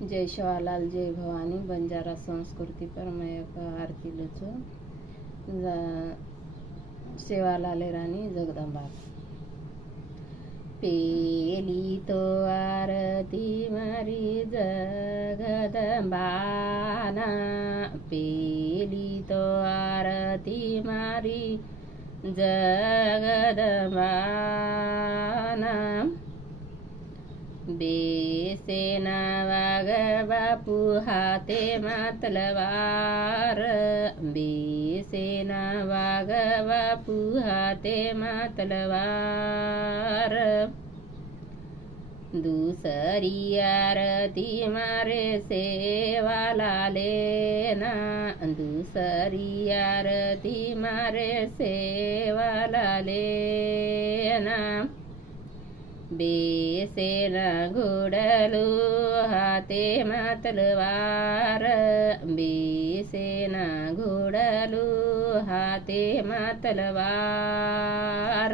जय शिवालाल जय भवानी बंजारा संस्कृति पर मैं एक आरती लुचो शिवालाले रानी जगदंबा पेली तो आरती मारी जगदंबाना पेली तो आरती मारी जगदंबाना बेसेना वाघ बापू हाते तलवार बेसेना वाघ बापू हाते तलवार दूसरी आरती मारे सेवाला लेना दूसरी आरती मारे सेवाला लेना बेसेना घोडलू हाते तलवार बेसेना घोडलू हाते तलवार